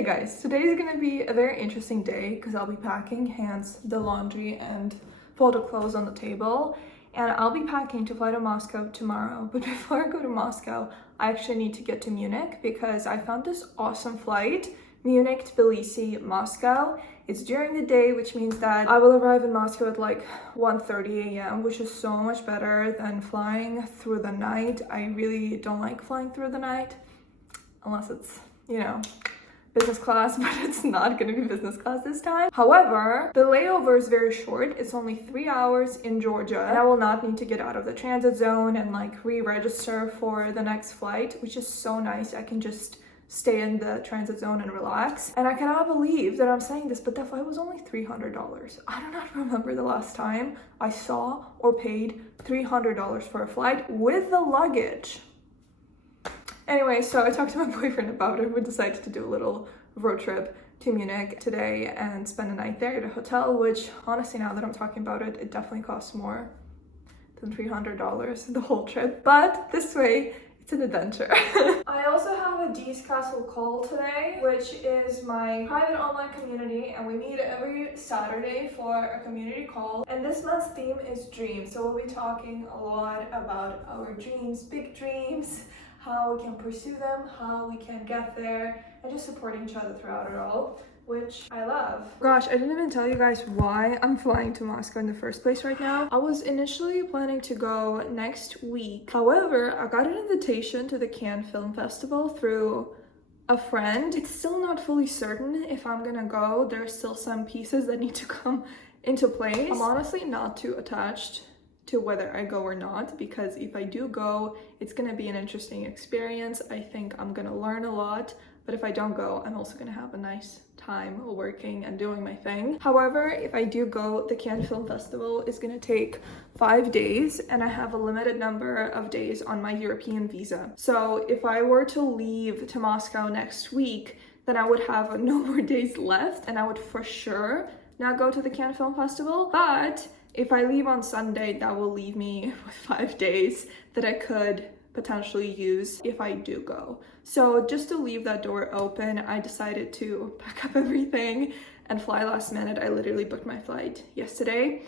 Hey guys, today is gonna be a very interesting day because I'll be packing, hence the laundry and folded clothes on the table. And I'll be packing to fly to Moscow tomorrow. But before I go to Moscow, I actually need to get to Munich because I found this awesome flight, Munich, Tbilisi, Moscow. It's during the day, which means that I will arrive in Moscow at like 1:30 a.m., which is so much better than flying through the night. I really don't like flying through the night, unless it's, business class, but it's not gonna be business class this time. However, the layover is very short. It's only 3 hours in Georgia, and I will not need to get out of the transit zone and like re-register for the next flight, which is so nice. I can just stay in the transit zone and relax. And I cannot believe that I'm saying this, but that flight was only $300. I do not remember the last time I saw or paid $300 for a flight with the luggage. Anyway, so I talked to my boyfriend about it. We decided to do a little road trip to Munich today and spend the night there at a hotel, which honestly, now that I'm talking about it, it definitely costs more than $300 the whole trip. But this way, it's an adventure. I also have a D's Castle call today, which is my private online community, and we meet every Saturday for a community call. And this month's theme is dreams. So we'll be talking a lot about our dreams, big dreams, how we can pursue them, how we can get there, and just supporting each other throughout it all, which I love. Gosh, I didn't even tell you guys why I'm flying to Moscow in the first place right now. I was initially planning to go next week. However, I got an invitation to the Cannes Film Festival through a friend. It's still not fully certain if I'm gonna go. There's still some pieces that need to come into place. I'm honestly not too attached to whether I go or not, because if I do go, it's gonna be an interesting experience. I think I'm gonna learn a lot, but if I don't go, I'm also gonna have a nice time working and doing my thing. However, if I do go, the Cannes Film Festival is gonna take 5 days, and I have a limited number of days on my European visa. So if I were to leave to Moscow next week, then I would have no more days left, and I would for sure not go to the Cannes Film Festival. But if I leave on Sunday, that will leave me with 5 days that I could potentially use if I do go. So just to leave that door open, I decided to pack up everything and fly last minute. I literally booked my flight yesterday,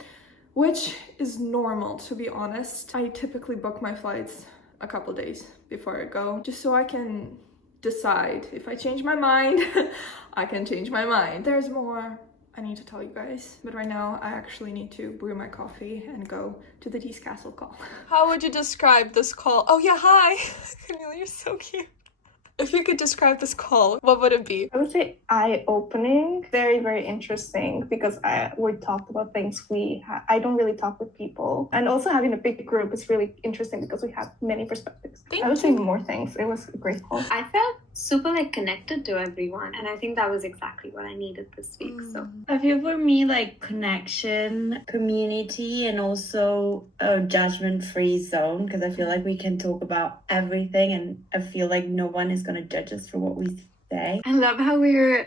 which is normal, to be honest. I typically book my flights a couple days before I go, just so I can decide. If I change my mind, I can change my mind. There's more I need to tell you guys, but right now I actually need to brew my coffee and go to the D's Castle call. How would you describe this call? Oh yeah, hi! Camila, you're so cute. If you could describe this call, what would it be? I would say eye-opening, very, very interesting, because we talked about things I don't really talk with people. And also having a big group is really interesting because we have many perspectives. I would say more things. It was a great call. I felt super connected to everyone, and I think that was exactly what I needed this week. So I feel for me connection, community, and also a judgment-free zone, because I feel like we can talk about everything, and I feel like no one is going to judge us for what we say. I love how we're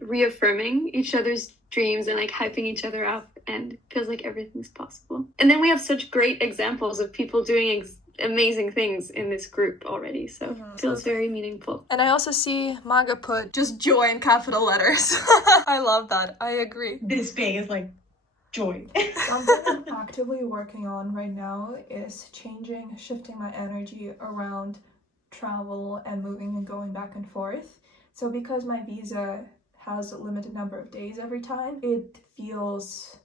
reaffirming each other's dreams and hyping each other up, and it feels like everything's possible. And then we have such great examples of people doing amazing things in this group already, so it feels very meaningful. And I also see Maga put just joy in capital letters. I love that. I agree. This day is joy. Something I'm actively working on right now is shifting my energy around travel and moving and going back and forth. So because my visa has a limited number of days every time, it feels...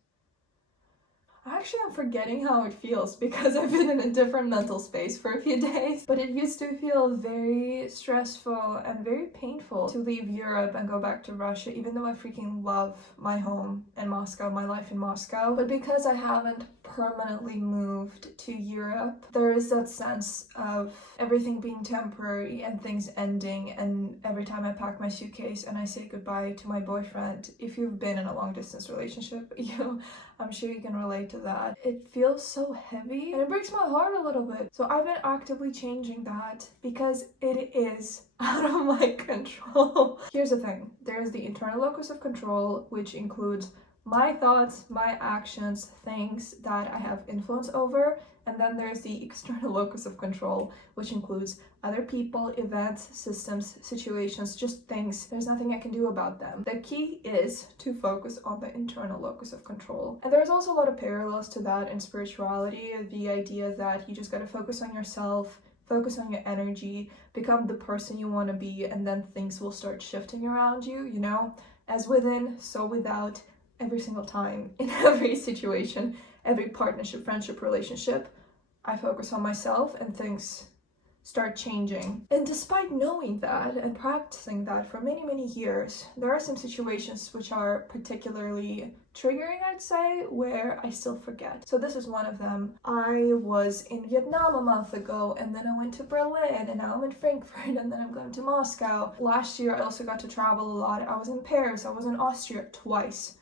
Actually, I'm forgetting how it feels because I've been in a different mental space for a few days. But it used to feel very stressful and very painful to leave Europe and go back to Russia, even though I freaking love my home in Moscow, my life in Moscow. But because I haven't permanently moved to Europe, there is that sense of everything being temporary and things ending. And every time I pack my suitcase and I say goodbye to my boyfriend, if you've been in a long distance relationship, I'm sure you can relate to that. It feels so heavy and it breaks my heart a little bit. So I've been actively changing that because it is out of my control. Here's the thing. There's the internal locus of control, which includes my thoughts, my actions, things that I have influence over. And then there's the external locus of control, which includes other people, events, systems, situations, just things. There's nothing I can do about them. The key is to focus on the internal locus of control. And there's also a lot of parallels to that in spirituality, the idea that you just gotta focus on yourself, focus on your energy, become the person you want to be, and then things will start shifting around you, you know? As within, so without, every single time, in every situation, every partnership, friendship, relationship, I focus on myself and things start changing. And despite knowing that and practicing that for many, many years, there are some situations which are particularly triggering, I'd say, where I still forget. So this is one of them. I was in Vietnam a month ago, and then I went to Berlin, and now I'm in Frankfurt, and then I'm going to Moscow. Last year, I also got to travel a lot. I was in Paris, I was in Austria twice,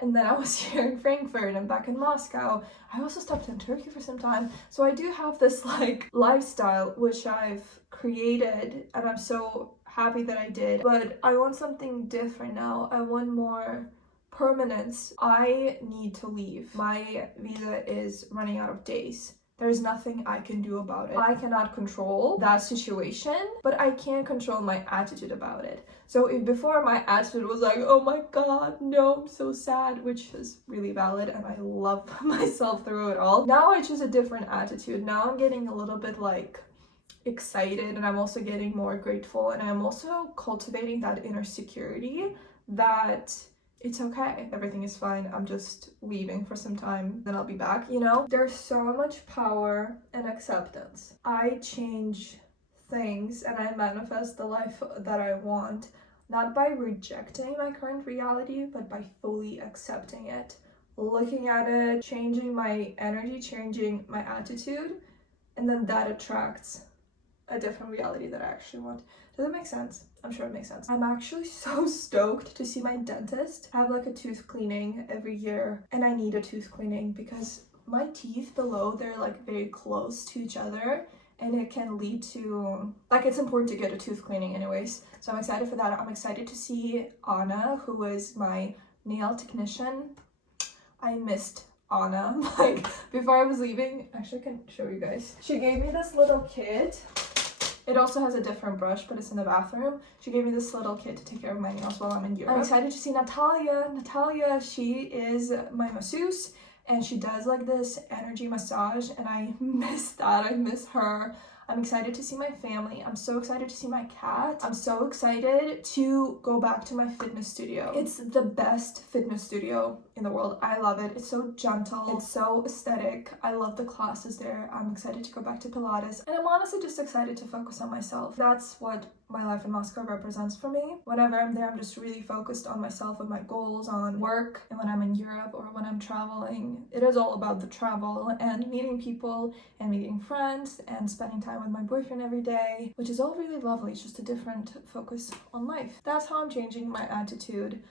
and then I was here in Frankfurt and back in Moscow. I also stopped in Turkey for some time. So I do have this like lifestyle which I've created, and I'm so happy that I did, but I want something different now. I want more permanence. I need to leave. My visa is running out of days. There's nothing I can do about it. I cannot control that situation, but I can control my attitude about it. So if before my attitude was like, oh my god, no, I'm so sad, which is really valid and I love myself through it all. Now I choose a different attitude. Now I'm getting a little bit like excited, and I'm also getting more grateful, and I'm also cultivating that inner security that it's okay, everything is fine, I'm just leaving for some time, then I'll be back, you know? There's so much power in acceptance. I change things and I manifest the life that I want, not by rejecting my current reality, but by fully accepting it, looking at it, changing my energy, changing my attitude, and then that attracts a different reality that I actually want. Does that make sense? I'm sure it makes sense. I'm actually so stoked to see my dentist. I have like a tooth cleaning every year, and I need a tooth cleaning because my teeth below, they're like very close to each other, and it can lead to, like, it's important to get a tooth cleaning anyways. So I'm excited for that. I'm excited to see Anna, who is my nail technician. I missed Anna, like, before I was leaving. Actually, I can show you guys. She gave me this little kit. It also has a different brush, but it's in the bathroom. She gave me this little kit to take care of my nails while I'm in Europe. I'm excited to see Natalia. Natalia, she is my masseuse, and she does like this energy massage, and I miss that. I miss her. I'm excited to see my family. I'm so excited to see my cat. I'm so excited to go back to my fitness studio. It's the best fitness studio in the world. I love it. It's so gentle. It's so aesthetic. I love the classes there. I'm excited to go back to Pilates. And I'm honestly just excited to focus on myself. That's what my life in Moscow represents for me. Whenever I'm there, I'm just really focused on myself and my goals, on work. And when I'm in Europe or when I'm traveling, it is all about the travel and meeting people and meeting friends and spending time with my boyfriend every day, which is all really lovely. It's just a different focus on life. That's how I'm changing my attitude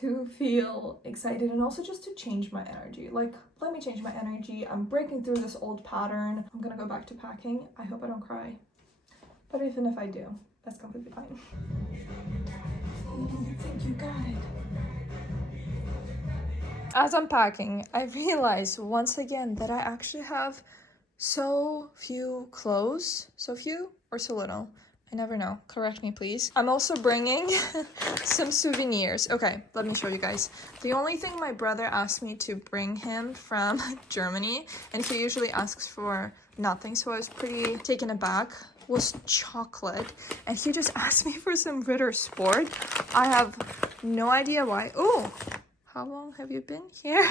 to feel excited, and also just to change my energy. Like, let me change my energy. I'm breaking through this old pattern. I'm gonna go back to packing. I hope I don't cry, but even if I do, that's completely fine. I think you got it. As I'm packing, I realized once again that I actually have so few clothes. So few or so little? I never know. Correct me, please. I'm also bringing some souvenirs. Okay, let me show you guys. The only thing my brother asked me to bring him from Germany, and he usually asks for nothing, so I was pretty taken aback, was chocolate. And he just asked me for some Ritter Sport. I have no idea why. Oh, how long have you been here?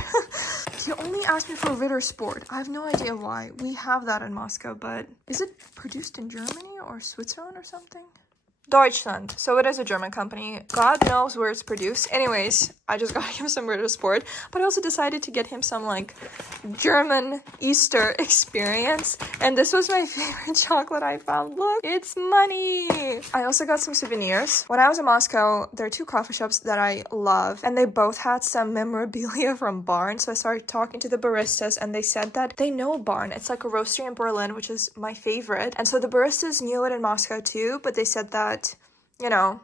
He only asked me for Ritter Sport. I have no idea why. We have that in Moscow, but is it produced in Germany or Switzerland or something? Deutschland. So it is a German company. God knows where it's produced. Anyways, I just got him some Ritter Sport, but I also decided to get him some like German Easter experience. And this was my favorite chocolate I found. Look, it's money. I also got some souvenirs. When I was in Moscow, there are two coffee shops that I love, and they both had some memorabilia from Barn. So I started talking to the baristas, and they said that they know Barn. It's like a roastery in Berlin, which is my favorite. And so the baristas knew it in Moscow too, but they said that, you know,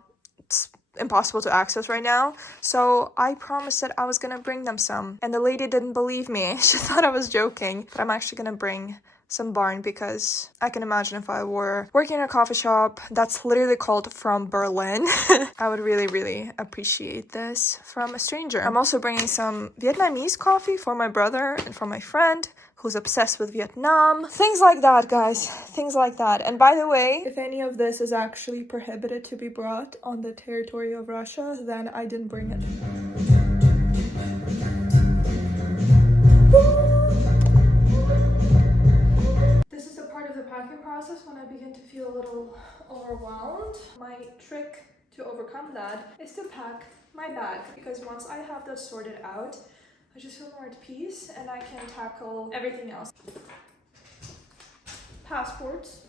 impossible to access right now. So I promised that I was gonna bring them some, and the lady didn't believe me. She thought I was joking, but I'm actually gonna bring some barn because I can imagine if I were working in a coffee shop that's literally called From Berlin, I would really appreciate this from a stranger. I'm also bringing some Vietnamese coffee for my brother and for my friend who's obsessed with Vietnam. Things like that, guys. Things like that. And by the way, if any of this is actually prohibited to be brought on the territory of Russia, then I didn't bring it. This is a part of the packing process when I begin to feel a little overwhelmed. My trick to overcome that is to pack my bag, because once I have that sorted out, I just feel more at peace and I can tackle everything else. Passports.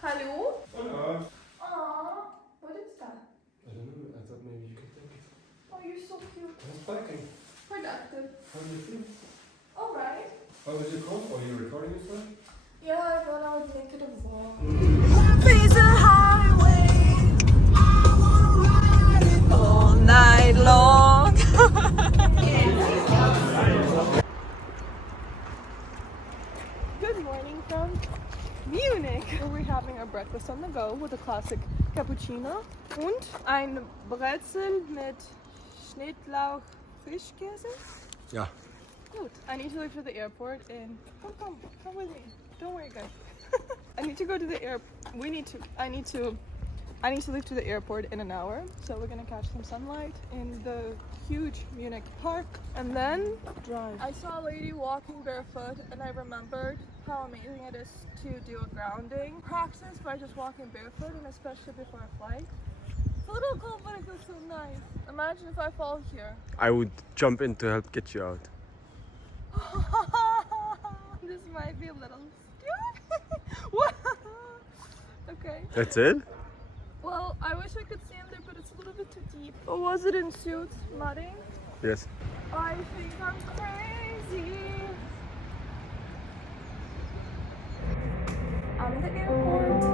Hello? Hello. Aww, what is that? I don't know, I thought maybe you could take it. Oh, you're so cute. I'm packing. Productive. How do you feel? Alright. How was your call? Are you recording this one? Yeah, I thought I would make it a vlog. Face the highway. I wanna ride it all night long. Good morning from Munich. We're having our breakfast on the go with a classic cappuccino und ein Brezel mit Schnittlauch Frischkäse. Yeah. Good. I need to leave to the airport and come with me. Don't worry, guys. I need to go to the air. I need to leave to the airport in an hour. So we're gonna catch some sunlight in the huge Munich park and then drive. I saw a lady walking barefoot and I remembered how amazing it is to do a grounding practice by just walking barefoot, and especially before a flight. It's a little cold, but it feels so nice. Imagine if I fall here. I would jump in to help get you out. This might be a little scary. What? Okay. That's it? Well, I wish I could stand there, but it's a little bit too deep. Or was it in suits, mudding? Yes. I think I'm crazy. I'm in the airport.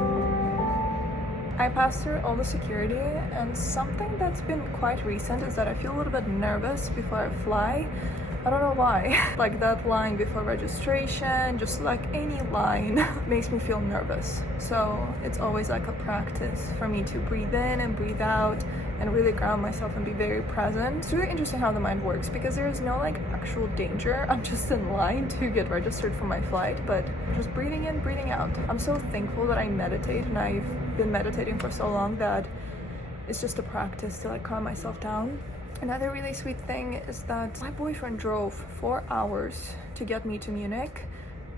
I passed through all the security, and something that's been quite recent is that I feel a little bit nervous before I fly. I don't know why. Like that line before registration, just like any line, makes me feel nervous. So it's always like a practice for me to breathe in and breathe out and really ground myself and be very present. It's really interesting how the mind works, because there is no like actual danger. I'm just in line to get registered for my flight, but just breathing in, breathing out. I'm so thankful that I meditate, and I've been meditating for so long that it's just a practice to like calm myself down. Another really sweet thing is that my boyfriend drove 4 hours to get me to Munich,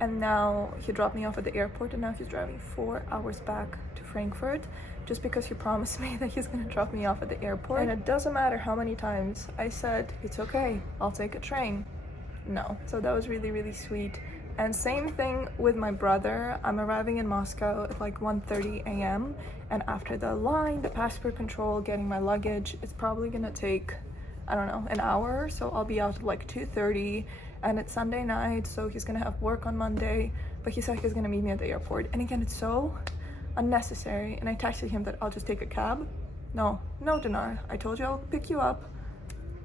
and now he dropped me off at the airport, and now he's driving 4 hours back to Frankfurt just because he promised me that he's gonna drop me off at the airport. And it doesn't matter how many times I said, it's okay, I'll take a train. No. So that was really sweet. And same thing with my brother. I'm arriving in Moscow at like 1:30 a.m. and after the line, the passport control, getting my luggage, it's probably gonna take, I don't know, an hour. So I'll be out at like 2:30, and it's Sunday night, so he's gonna have work on Monday, but he said he's gonna meet me at the airport. And again, it's so unnecessary. And I texted him that I'll just take a cab. No, Dinar, I told you I'll pick you up.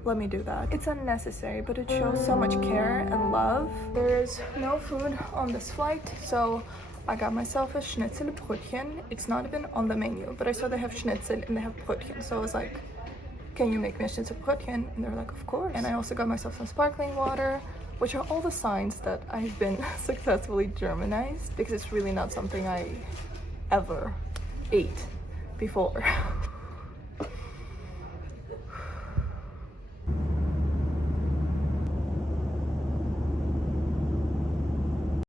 Let me do that. It's unnecessary, but it shows so much care and love. There is no food on this flight, so I got myself a schnitzel brötchen. It's not even on the menu, but I saw they have schnitzel and they have brötchen, so I was like, can you make me a schnitzel brötchen? And they're like, of course. And I also got myself some sparkling water, which are all the signs that I've been successfully Germanized, because it's really not something I ever ate before.